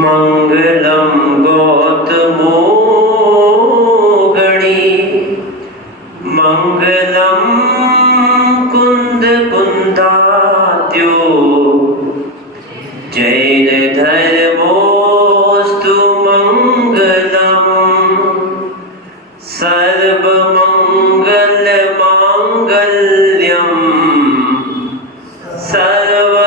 मंगलम गौतमोगणी मंगलम कुंद कुंदात्यो जैन धर्मोस्तु मंगलम सर्वमंगल मांगल्यम सर्वकल्याणकारिकं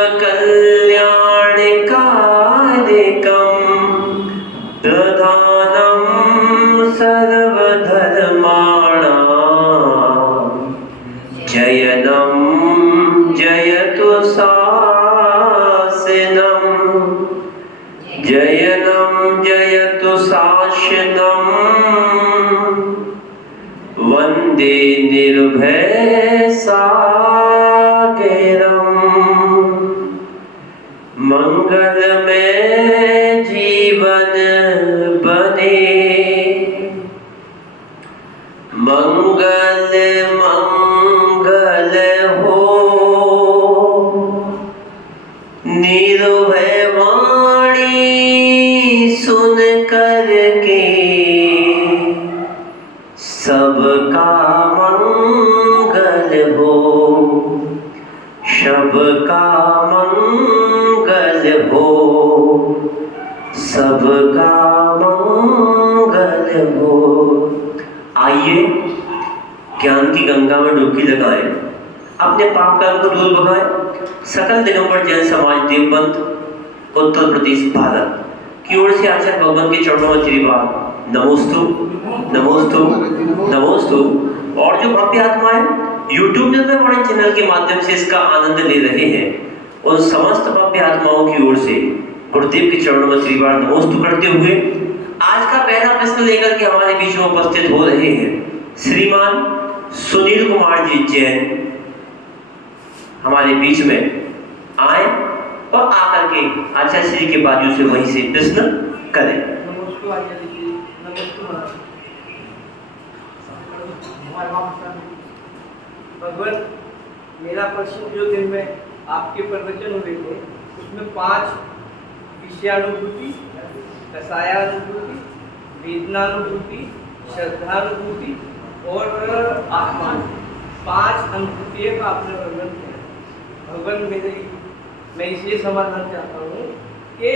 प्रधानं सर्वधर्माणां जयनं जयतु शासनं जयनं जयतु शासनं वन्दे निर्भयसागरम् मंगलमय जीवन बने मंगल मंगल हो निर्भय वाणी सुन करके सबका मंगल हो सबका मंगल हो सबका मंगल हो। आइए ज्ञान की गंगा में डुबकी लगाएं, अपने पाप कर्म को दूर भगाएं। सकल दिगंबर जैन समाज देवबंद उत्तर प्रदेश भारत की ओर से आचार्य भगवान के चरणों में श्रीवाद नमोस्तु नमोस्तु नमोस्तु। और जो भव्य आत्माएं YouTube निर्भयवाणी चैनल के माध्यम से इसका आनंद ले रहे हैं, उन समस्त भव्य आत्माओं की ओर से गुरुदेव के चरणों में श्रीवाद नमोस्तु करते हुए आज का पहला प्रश्न लेकर के हमारे बीच में उपस्थित हो रहे हैं श्रीमान सुनील कुमार जी जैन। हमारे बीच में आए और आकर के आचार्य श्री के बाजू से वहीं से प्रश्न करें। भगवान, मेरा प्रश्न जो दिन में आपके प्रवचन हुए थे उसमें 5 विषयानुभूति, कषायानुभूति, वेदनानुभूति, श्रद्धानुभूति और आत्मा 5 अनुभूतियों का आपने वर्णन किया। भगवान, मैं इसलिए समझना चाहता हूँ कि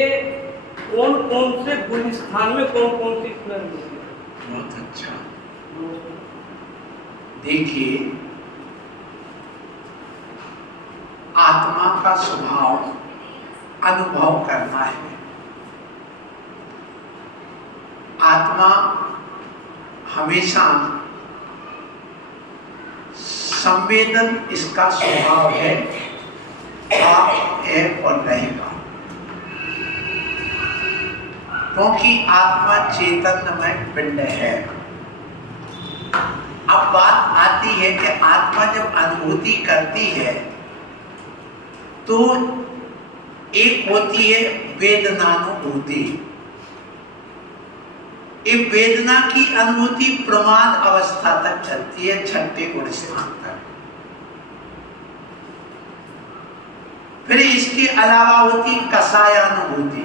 कौन कौन से गुण स्थान में कौन कौन सी अनुभूति। बहुत अच्छा। देखिए, आत्मा का स्वभाव अनुभव करना है। आत्मा हमेशा संवेदन इसका स्वभाव है, आप है और रहेगा, क्योंकि आत्मा चैतन्यमय पिंड है। अब बात आती है कि आत्मा जब अनुभूति करती है तो एक होती है वेदनानुभूति। ये वेदना की अनुभूति प्रमाद अवस्था तक चलती है, 6ठे गुण स्थान तक। फिर इसके अलावा होती कषायानुभूति।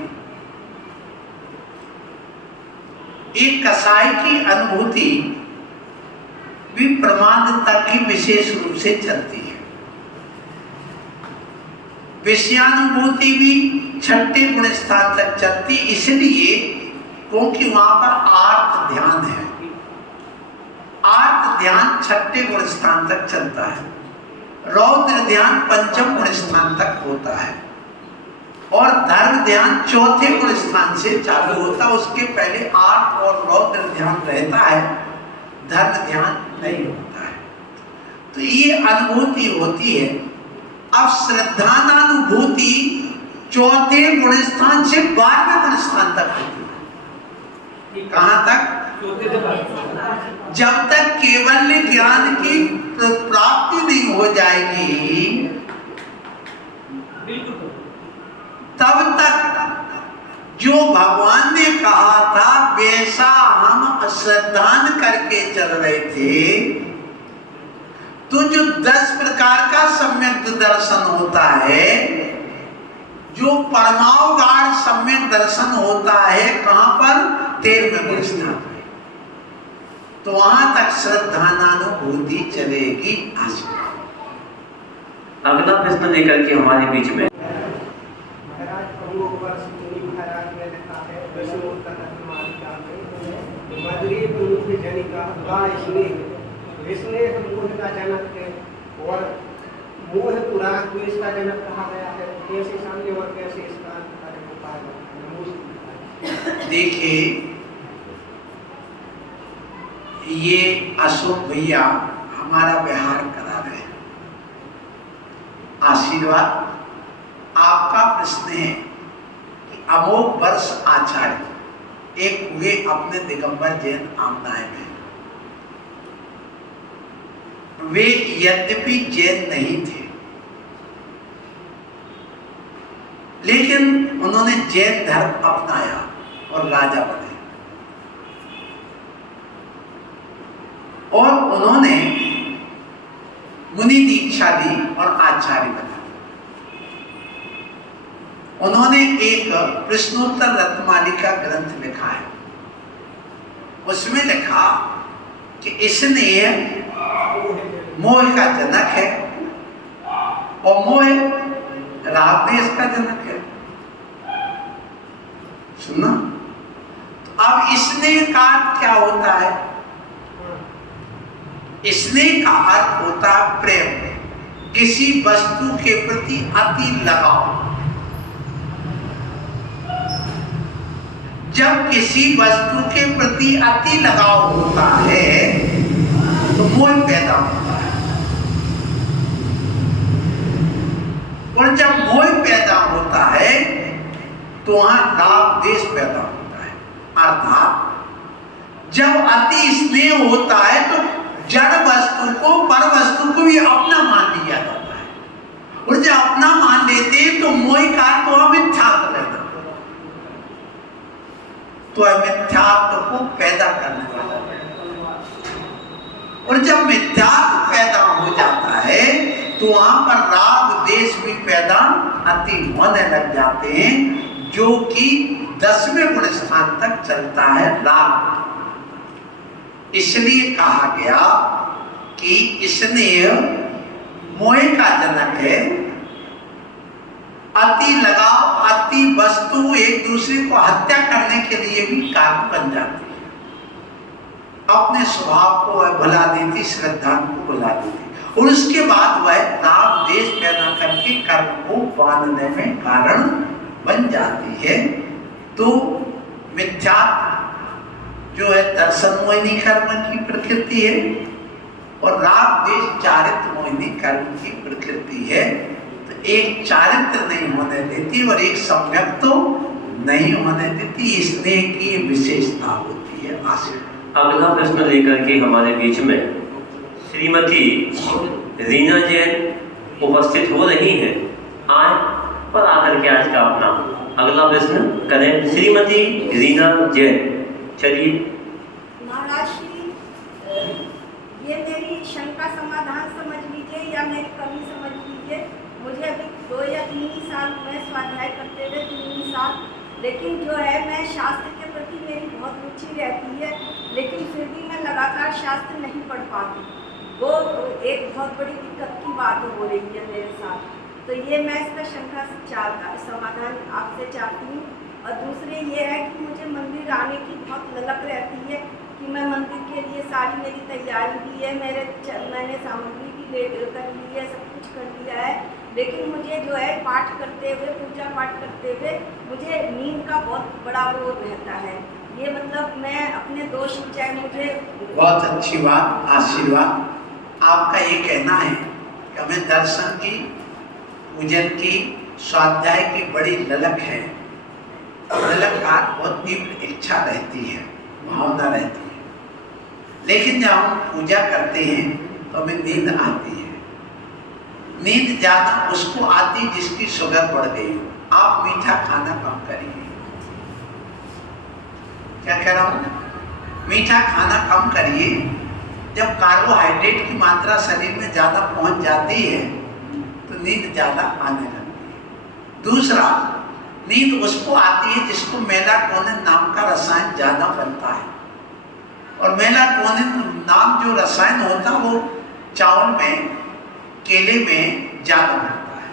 एक कषाय की अनुभूति भी प्रमाद तक ही विशेष रूप से चलती है। विषयानुभूति भी 6ठे गुण स्थान तक चलती, इसलिए क्योंकि वहां पर आर्त ध्यान है। आर्त ध्यान 6ठे गुण स्थान तक चलता है। रौद्र ध्यान 5म गुण स्थान तक होता है और धर्म ध्यान 4थे गुण स्थान से चालू होता है। उसके पहले आर्त और रौद्र ध्यान रहता है, धर्म ध्यान नहीं होता है। तो ये अनुभूति होती है। अब श्रद्धानुभूति 4थे गुण स्थान से 12वें गुण स्थान तक होती है। कहां तक? जब तक केवल ज्ञान की प्राप्ति नहीं हो जाएगी तब तक जो भगवान ने कहा था वैसा हम श्रद्धान करके चल रहे थे, तो जो 10 प्रकार का सम्यक दर्शन होता है जो परमावगाढ़ सम्यक दर्शन होता है कहां पर? 13वें गुण स्थान में। तो वहां तक श्रद्धानानुभूति चलेगी। आशीर्वाद। अगला प्रश्न लेकर के हमारे बीच में महाराज प्रभु वर्ष मुनि महाराज ने लिखा है दशमोत्तर मालिका में मधुरी प्रमुख जनिका गाय स्नेह। स्नेह मोह का जनक है और मोह पुरा द्वेष का जनक कहा गया है। कैसे सामने और कैसे इसका उपाय? देखिए, ये अशोक भैया हमारा व्यवहार करा रहे हैं। आशीर्वाद। आपका प्रश्न है कि अमोघ वर्ष आचार्य एक हुए अपने दिगंबर जैन आमनाय में। वे यद्यपि जैन नहीं थे, लेकिन उन्होंने जैन धर्म अपनाया और राजा बने और उन्होंने मुनि दीक्षा ली और आचार्य बना। उन्होंने एक प्रश्नोत्तर रत्नमालिका ग्रंथ लिखा है। उसमें लिखा कि इसने मोह का जनक है और मोह राग देश का जनक है। सुनना। तो अब स्नेह का क्या होता है? स्नेह का अर्थ होता है प्रेम, किसी वस्तु के प्रति अति लगाव। जब किसी वस्तु के प्रति अति लगाव होता है तो मोह पैदा होता है, और जब मोह पैदा होता है तो वहां राग देश पैदा होता है। अर्थात जब अति स्नेह होता है तो जड़ वस्तु को, पर वस्तु को भी अपना मान लिया जाता है, और जब अपना मान लेते हैं तो मोह का तो अमिथ्यात्व लेना, तो अमिथ्यात्व को पैदा करने वाला है। और जब मिथ्यात्व पैदा हो जाता है तो वहां पर राग देश भी पैदा अति होने लग जाते हैं, जो कि 10वें गुण स्थान तक चलता है राग। इसलिए कहा गया कि स्नेह मोह का जनक है। अति लगाव, अति वस्तु एक दूसरे को हत्या करने के लिए भी कारण बन जाती है। अपने स्वभाव को वह भुला देती, श्रद्धा को भुला देती, और उसके बाद वह राग देश पैदा करके कर्म को बांधने में कारण बन जाती है। तो मिथ्या जो है दर्शन मोहिनी कर्म की प्रकृति है, और राग देश चारित्र मोहिनी कर्म की प्रकृति है। तो एक चारित्र नहीं होने देती और एक सम्यक तो नहीं होने देती। स्नेह की विशेषता होती है। आशीर्वाद। अगला प्रश्न लेकर के हमारे बीच में श्रीमती रीना जैन उपस्थित हो रही हैं। आए पर आकर के आज का अपना अगला प्रश्न करें। श्रीमती रीना जैन, चलिए। महाराज श्री, ये मेरी शंका समाधान समझ लीजिए या मेरी कमी समझ लीजिए। मुझे अभी 2 या 3 ही साल हुए स्वाध्याय करते हुए, 3 ही साल, लेकिन जो है मैं शास्त्र के प्रति मेरी बहुत रुचि रहती है, लेकिन फिर भी मैं लगातार शास्त्र नहीं पढ़ पाती। वो एक बहुत बड़ी दिक्कत की बात हो रही है मेरे साथ। तो ये मैं इसका शंका समाधान आपसे चाहती हूँ। और दूसरे ये है कि मुझे मंदिर आने की बहुत ललक रहती है कि मैं मंदिर के लिए सारी मेरी तैयारी भी है, मैंने सामग्री भी ले कर ली है, सब कुछ कर लिया है, लेकिन मुझे जो है पाठ करते हुए, पूजा पाठ करते हुए मुझे नींद का बहुत बड़ा वो रहता है। ये मतलब मैं अपने दोष चाहे मुझे। बहुत अच्छी बात। आशीर्वाद। आपका ये कहना है कि हमें दर्शन की, पूजन की, स्वाध्याय की बड़ी ललक है। ललक का बहुत तीव्र इच्छा रहती है, भावना रहती है, लेकिन जब हम पूजा करते हैं तो हमें नींद आती है। नींद ज़्यादा उसको आती जिसकी शुगर बढ़ गई हो। आप मीठा खाना कम करिए। क्या कह रहा हूँ? मीठा खाना कम करिए। जब कार्बोहाइड्रेट की मात्रा शरीर में ज़्यादा पहुँच जाती है तो नींद ज़्यादा आने लगती है। दूसरा, नींद उसको आती है जिसको मेलाटोनिन नाम का रसायन ज्यादा बनता है, और मेलाटोनिन नाम जो रसायन होता है वो चावल में, केले में ज्यादा बनता है,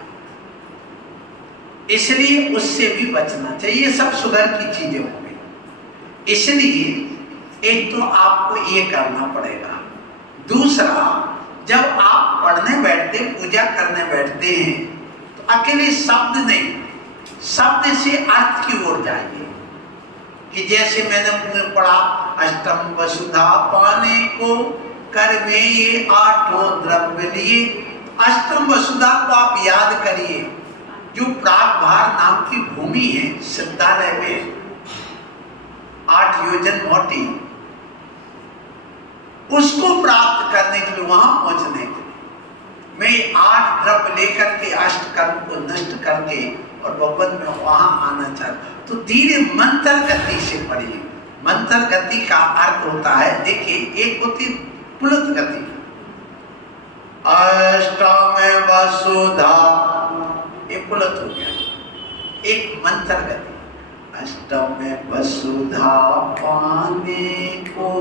इसलिए उससे भी बचना चाहिए। ये सब शुगर की चीजें हो गई। इसलिए एक तो आपको ये करना पड़ेगा। दूसरा, जब आप पढ़ने बैठते, पूजा करने बैठते हैं, तो अकेले शब्द नहीं, शब्द से अर्थ की ओर जाइए। कि जैसे मैंने पढ़ा, अष्टम वसुधा पाने को कर में ये 8 द्रव्य लिए। अष्टम वसुधा को आप याद करिए, जो प्रागभार नाम की भूमि है सिद्धालय में 8 योजन मोटी, उसको प्राप्त करने के लिए, वहां पहुंचने के लिए मैं 8 द्रव्य लेकर के अष्टकर्म को नष्ट करके और भगवत में वहां आना चाहता। तो धीरे मंत्र गति से पढ़िए। मंत्र गति का अर्थ होता है, देखिए, एक होती पुलुत गति, अष्टम वसुधा, ये पुलुत हो गया। एक मंत्र गति, अष्टम वसुधा पाने को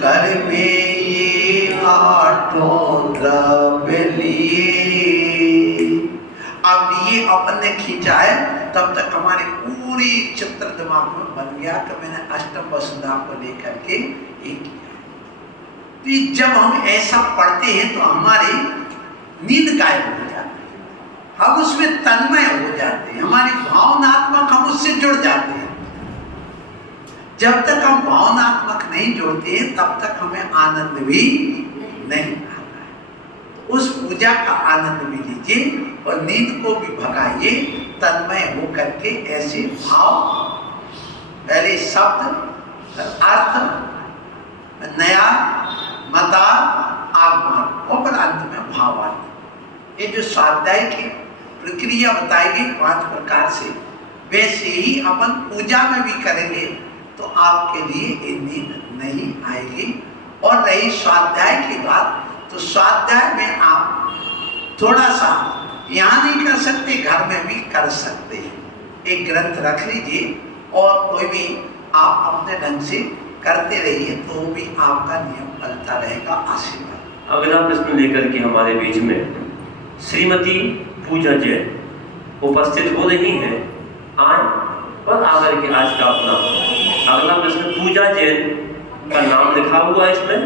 कर में ये 8 द्रव्य लिए। अब ये अपन ने खींचा है, तब तक हमारी पूरी चित्र दिमाग में बन गया कि मैंने अष्टम वसुधा को लेकर के एक किया। तो जब हम ऐसा पढ़ते हैं तो हमारी नींद गायब हो जाती है, हम उसमें तन्मय हो जाते हैं, हमारी भावनात्मक हम उससे जुड़ जाते हैं। जब तक हम भावनात्मक नहीं जुड़ते हैं तब तक हमें आनंद भी नहीं आता है। तो उस पूजा का आनंद भी लीजिए और नींद को भी भगाइए, तन्मय हो करके ऐसे भाव, पहले शब्द, अर्थ, नया, मता, आगमन और अंत में भावार्थ। ये जो स्वाध्याय की प्रक्रिया बताई गई 5 प्रकार से, वैसे ही अपन पूजा में भी करेंगे तो आपके लिए ये नींद नहीं आएगी। और रही स्वाध्याय की बात, तो स्वाध्याय में आप थोड़ा सा यहाँ नहीं कर सकते, घर में भी कर सकते हैं। एक ग्रंथ रख लीजिए और कोई भी आप अपने ढंग से करते रहिए, तो भी आपका नियम फलता रहेगा। आशीर्वाद। अगला प्रश्न लेकर के हमारे बीच में श्रीमती पूजा जैन उपस्थित हो रही हैं। आए और आकर के आज का अपना अगला प्रश्न, पूजा जैन का नाम लिखा हुआ है इसमें।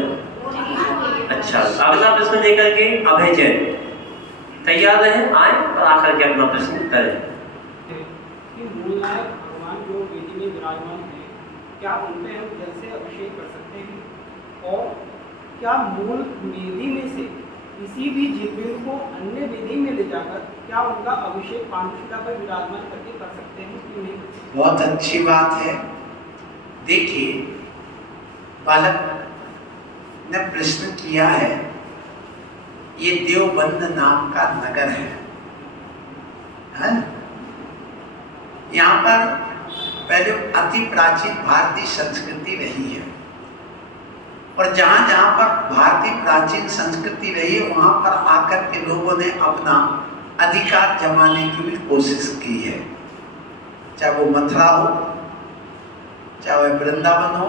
अच्छा, अगला प्रश्न लेकर के अभय जैन तैयार रहे, आए और आकर के अपना प्रश्न करें। मूल नायक भगवान जो वेदी में विराजमान है, क्या उनपे हम जल से अभिषेक कर सकते हैं? और क्या मूल वेदी में से किसी भी जीवलिंग को अन्य वेदी में ले जाकर क्या उनका अभिषेक पांडुशिला पर विराजमान करके कर सकते हैं कि नहीं? बहुत अच्छी बात है। देखिए, बालक ने प्रश्न किया है, ये देवबंद नाम का नगर है? यहाँ पर पहले अति प्राचीन भारतीय संस्कृति रही है, और जहाँ जहाँ पर भारतीय प्राचीन संस्कृति रही है वहाँ पर आकर के लोगों ने अपना अधिकार जमाने की भी कोशिश की है। चाहे वो मथुरा हो, चाहे वह वृंदावन हो,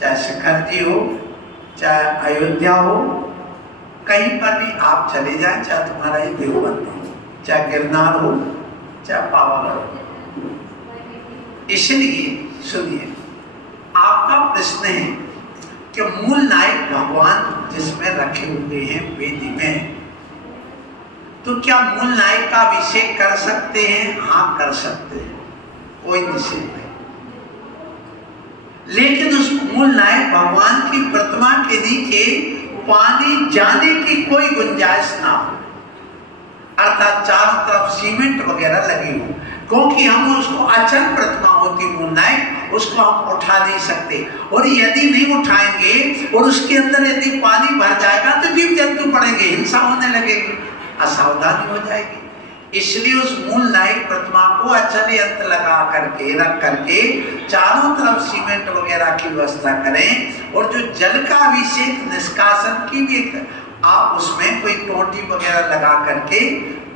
चाहे शिखर जी हो, चाहे अयोध्या हो, कहीं पर भी आप चले जाएं, चाहे तुम्हारा ये देवबंद हो, चाहे गिरनार हो, चाहे पावागढ़ हो। इसलिए सुनिए, आपका प्रश्न है कि मूल नायक भगवान जिसमें रखे हुए हैं वेदी में, तो क्या मूल नायक का अभिषेक कर सकते हैं? हाँ, कर सकते हैं, कोई निषेध नहीं। लेकिन उस मूल नायक भगवान की प्रतिमा के नीचे पानी जाने की कोई गुंजाइश ना हो, अर्थात चारों तरफ सीमेंट वगैरह लगी हो, क्योंकि हम उसको अचल प्रतिमा होती मूल नायक, उसको हम उठा नहीं सकते। और यदि नहीं उठाएंगे और उसके अंदर यदि पानी भर जाएगा तो जीव जंतु पड़ेंगे, हिंसा होने लगेगी, असावधानी हो जाएगी। इसलिए उस मूल नायक प्रतिमा को अचल यंत्र लगा करके रख करके चारों तरफ सीमेंट वगैरह की व्यवस्था करें। और जो जल का अभिषेक निष्कासन की भी आप उसमें कोई टोटी वगैरह लगा करके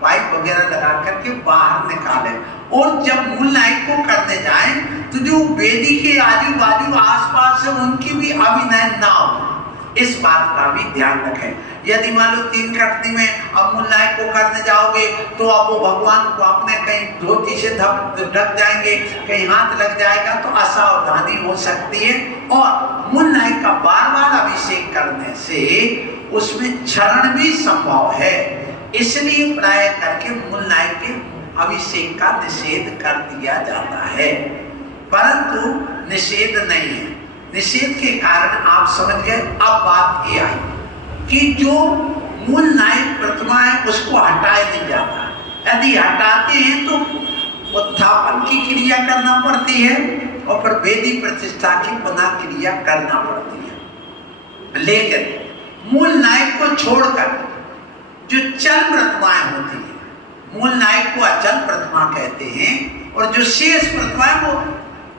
पाइप वगैरह लगा करके बाहर निकालें। और जब मूल नायक को करने जाएं तो जो वेदी के आजू बाजू आसपास है उनकी भी अभिनय ना हो, इस बात का भी ध्यान रखें। यदि मान लो 3 कटनी में अब मूल नायक को करने जाओगे तो अब वो भगवान को अपने कहीं धोती से ढक जाएंगे, कहीं हाथ लग जाएगा, तो असावधानी हो सकती है। और मूल नायक का बार बार अभिषेक करने से उसमें क्षरण भी संभव है, इसलिए प्राय करके मूल नायक के अभिषेक का निषेध कर दिया जाता है, परंतु निषेध नहीं है। निषेध के कारण आप समझ गए। अब बात यह आई कि जो मूल नायक प्रतिमा है उसको हटाया नहीं जाता। यदि हटाते हैं तो उत्थापन की क्रिया करना पड़ती है और फिर वेदी प्रतिष्ठा की पुनः क्रिया करना पड़ती है। लेकिन मूल नायक को छोड़कर जो चल प्रतिमाएं होती है, मूल नायक को अचल प्रतिमा कहते हैं, और जो शेष प्रतिमा है वो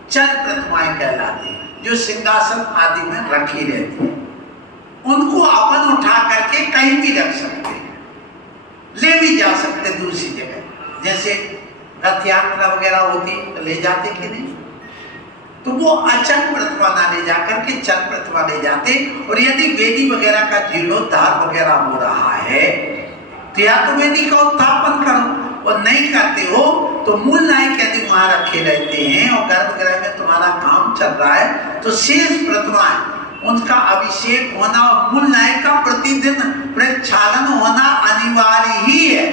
चल प्रतिमाएं कहलाती है, जो सिंहासन आदि में रखी रहती है। उनको अपन उठा करके कहीं भी रख सकते हैं, ले भी जा सकते दूसरी जगह। जैसे रथ यात्रा वगैरह होती तो ले जाते कि नहीं, तो वो अचल प्रतिमा ना ले जाकर के चल प्रतिमा ले जाते। और यदि वेदी वगैरह का जीर्णोद्धार वगैरह हो रहा है तो या तो वेदी का उत्थापन करो, और नहीं करते हो तो मूल नायक यदि वहां रखे रहते हैं और गर्भगृह में तुम्हारा काम चल रहा है तो शेष प्रतिमाएं उनका अभिषेक होना और मूल नायक का प्रतिदिन प्रक्षालन होना अनिवार्य ही है,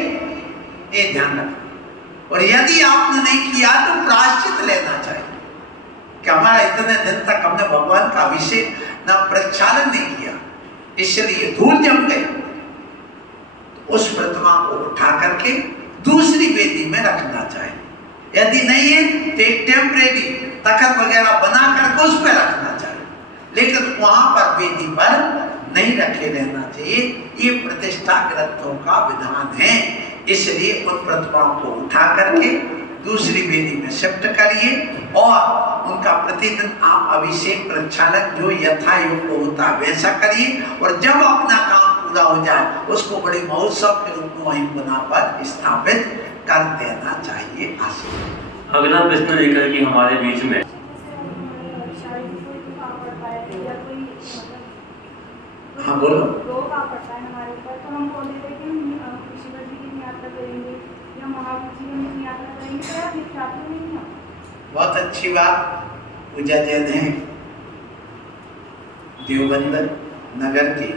ये ध्यान रखना। और यदि आपने नहीं किया तो प्रायश्चित लेना चाहिए कि हमारा इतने दिन तक हमने भगवान का अभिषेक न प्रक्षालन नहीं किया, इसलिए धूल जम गई। तो उस प्रतिमा को उठा करके दूसरी वेदी में रखना चाहिए। यदि नहीं है तो एक टेम्परेरी तखत वगैरह बना करके उस पर रखना चाहिए, लेकिन वहां पर वेदी पर नहीं रखे रहना चाहिए। ये प्रतिष्ठा ग्रंथों का विधान है, इसलिए उन प्रतिमाओं को उठा करके दूसरी वेदी में शिफ्ट करिए और उनका प्रतिदिन आप अभिषेक प्रक्षालन जो यथा योग्य होता है वैसा करिए। और जब अपना काम पूरा हो जाए उसको बड़े महोत्सव के रूप में वहीं पुनः पर स्थापित कर देना चाहिए। अगला प्रश्न लेकर के हमारे बीच में हाँ बोलो। रोग आ पड़ता है हमारे ऊपर, तो हम बोल रहे थे कि हम ऋषिवर जी की यात्रा करेंगे या महावीर जी की यात्रा करेंगे, तो आप यात्रा नहीं है। बहुत अच्छी बात पूजा जैन है देवबंद नगर की।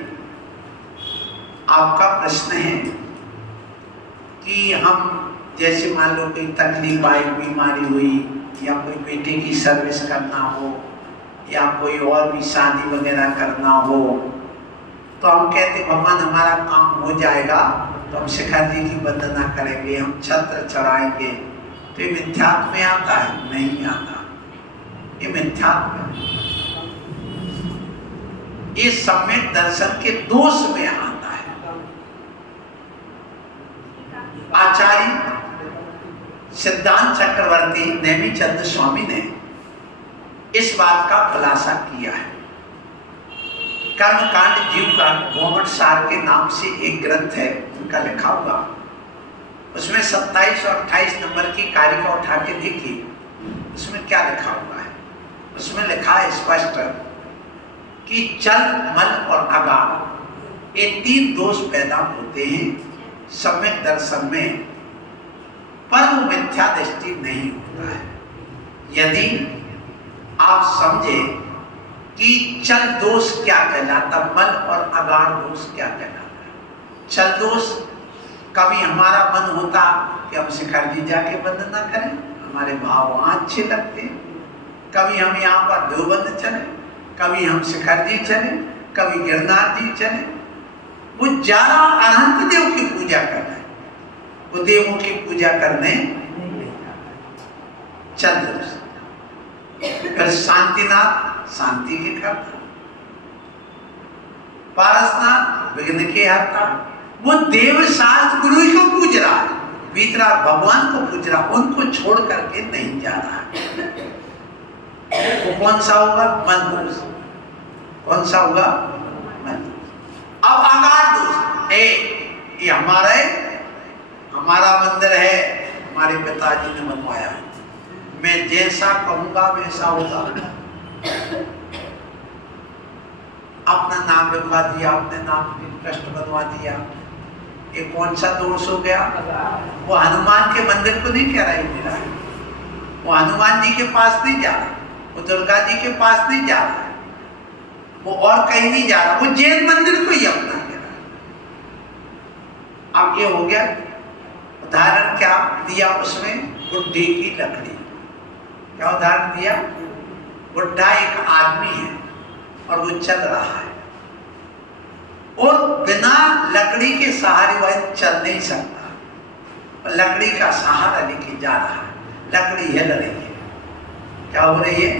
आपका प्रश्न है कि हम जैसे मान लो कोई तकलीफ आई, बीमारी हुई, या कोई बेटे की सर्विस करना हो, या कोई और भी शादी वगैरह करना हो, तो हम कहते भगवान हमारा काम हो जाएगा तो हम शिखर जी की वंदना करेंगे, हम छत्र चढ़ाएंगे। तो ये मिथ्यात्व में आता है? नहीं आता, ये मिथ्यात्व है, ये सम्यक दर्शन के दोष में आता है। आचार्य सिद्धांत चक्रवर्ती नेमिचंद स्वामी ने इस बात का खुलासा किया है। कर्मकांड जीव का गोमट सार के नाम से एक ग्रंथ है, उनका लिखा हुआ, उसमें 27 और 28 नंबर की कारिका उठा के देखिए, उसमें क्या लिखा हुआ है। उसमें लिखा है स्पष्ट कि चल, मल और अगाध ये 3 दोष पैदा होते हैं सम्यक दर्शन में, पर वो मिथ्या दृष्टि नहीं होता है। यदि आप समझे कि चल दोष क्या कहलाता, मल और अगाध दोष क्या कहलाता है। चल दोष कभी हमारा मन होता कि हम शिखर जी जाके वंदना करें, हमारे भाव वहां अच्छे लगते हैं, कभी हम यहाँ पर देवबंद चले, कभी हम शिखर जी चले, कभी गिरनार जी चले। वो ज्यादा अनंत देव की पूजा कर रहे, वो देवों की पूजा करने चल दोष। फिर शांतिनाथ शांति के करता, पारसनाथ विघ्न के हरता, वो देव शास्त्र गुरु ही को पूज रहा है, भीतरा भगवान को पूज रहा, उनको छोड़ करके नहीं जा रहा है। वो कौन सा होगा? मन दोष। कौन सा होगा? मन दोष। अब अगाध दोष, ये हमारा मंदिर है, हमारे पिताजी ने बनवाया है, मैं जैसा कहूंगा वैसा होगा। अपना नाम लिखवा दिया, अपने नाम की ट्रस्ट बनवा दिया, ये कौन सा दोष हो गया? वो हनुमान के मंदिर को नहीं कह रहा है मेरा, वो हनुमान जी के पास नहीं जा रहा, वो दुर्गा जी के पास नहीं जा रहा, वो और कहीं नहीं जा रहा, वो जैन मंदिर को ही अपना कह रहा है। अब ये हो गया। उदाहरण क्या दिया उसमें? बुड्ढे की लकड़ी। क्या उदाहरण दिया? बुड्ढा एक आदमी है और वो चल रहा है और बिना लकड़ी के सहारे वह चल नहीं सकता, और लकड़ी का सहारा लेके जा रहा है, लकड़ी हिल रही है। क्या हो रही है?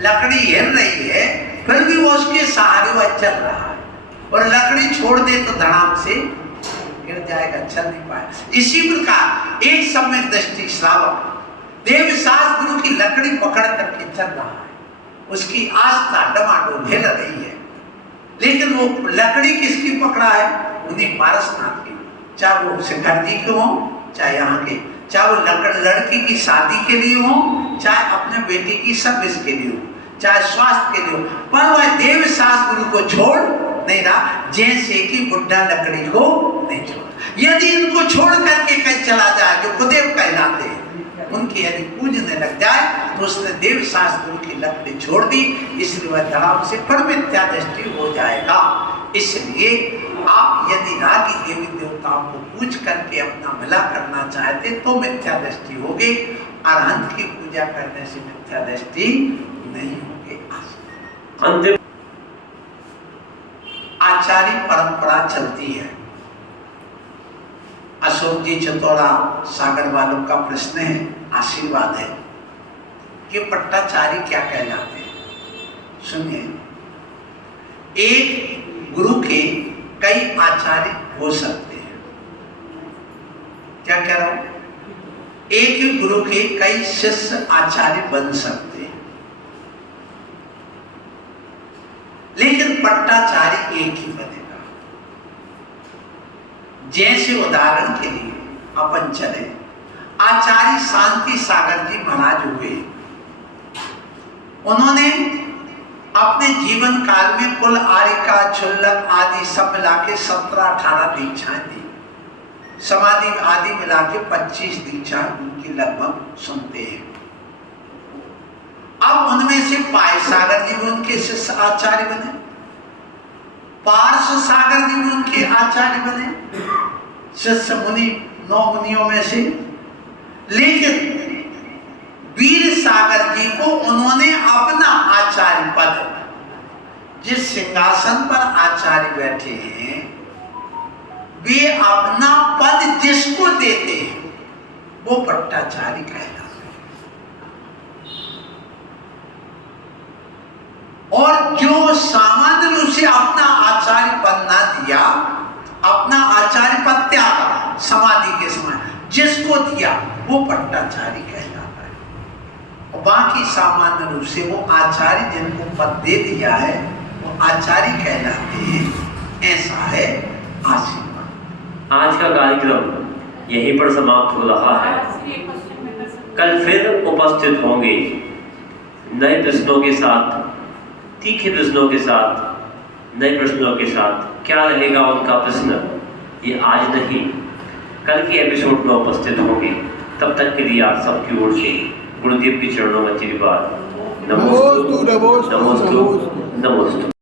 लकड़ी हिल रही है, फिर भी वो उसके सहारे वह चल रहा है, और लकड़ी छोड़ दे तो धड़ाम से गिर जाएगा, चल नहीं पाएगा। इसी प्रकार एक सम्यक दृष्टि श्रावक देवशास्त्र गुरु की लकड़ी पकड़ करके चल रहा है, उसकी आस्था डमाडोल हिल रही है, लेकिन वो लकड़ी किसकी पकड़ा है? उन्हीं पारसनाथ की। चाहे वो शिखर जी के हो, चाहे यहाँ के, चाहे वो लड़की की शादी के लिए हो, चाहे अपने बेटे की सर्विस के लिए हो, चाहे स्वास्थ्य के लिए हो, पर वह देवशास्त्र गुरु को छोड़ नहीं रहा, जैसे कि बुड्ढा लकड़ी को नहीं छोड़। यदि इनको छोड़ करके कहीं चला जाए, जो खुदेव कहलाते हैं, उनकी यदि पूजने लग जाए, तो उसने देवशास्त्र गुरु की लकड़ी छोड़ दी, इसलिए वह धड़ाम से पर मिथ्या दृष्टि हो जाएगा। इसलिए आप यदि रागी देवी देवताओं को पूज करके अपना भला करना चाहते तो मिथ्या दृष्टि होगी, अरहंत की पूजा करने से मिथ्या दृष्टि नहीं होगी। अंतिम आचार्य परंपरा चलती है। अशोक जी चितौड़ा सागर वालों का प्रश्न है, आशीर्वाद है कि पट्टाचारी क्या कहलाते हैं। सुनिए, एक गुरु के कई आचार्य हो सकते हैं। क्या कह रहा हूं? एक ही गुरु के कई शिष्य आचार्य बन सकते हैं, लेकिन पट्टाचारी एक ही बनेगा। जैसे उदाहरण के लिए अपन चले, आचार्य शांति सागर जी महाराज हुए, उन्होंने अपने जीवन काल में कुल आरिका छुल्लक आदि सब मिला के 17-18 दीक्षाएं दी, समाधि आदि मिला के 25 दीक्षा उनकी लगभग सुनते हैं। अब उनमें से पाय सागर जी भी उनके शिष्य आचार्य बने, पार्श्व सागर जी भी उनके आचार्य बने, शिष्य मुनि 9 मुनियों में से। लेकिन वीर सागर जी को उन्होंने अपना आचार्य पद, जिस सिंहासन पर आचार्य बैठे हैं, वे अपना पद जिसको देते हैं वो पट्टाचारी कहलाते हैं। और जो सामान्य रूप से अपना आचार्य पद ना दिया, अपना आचार्य पद त्यागा समाधि के समय, जिसको दिया वो पट्टाचारी कहलाता है। और बाकी सामान्य रूप से वो आचार्य जिनको पद दे दिया है वो आचार्य कहलाते हैं। ऐसा है आशीर्वाद। आज का कार्यक्रम यहीं पर समाप्त हो रहा है। कल फिर उपस्थित होंगे नए प्रश्नों के साथ, तीखे प्रश्नों के साथ, नए प्रश्नों के साथ। क्या रहेगा उनका प्रश्न, ये आज नहीं कल के एपिसोड में उपस्थित होंगे। तब तक के लिए आप सबकी ओर से गुरुदेव के चरणों में आशीर्वाद। नमोस्तु नमोस्तु नमोस्तु।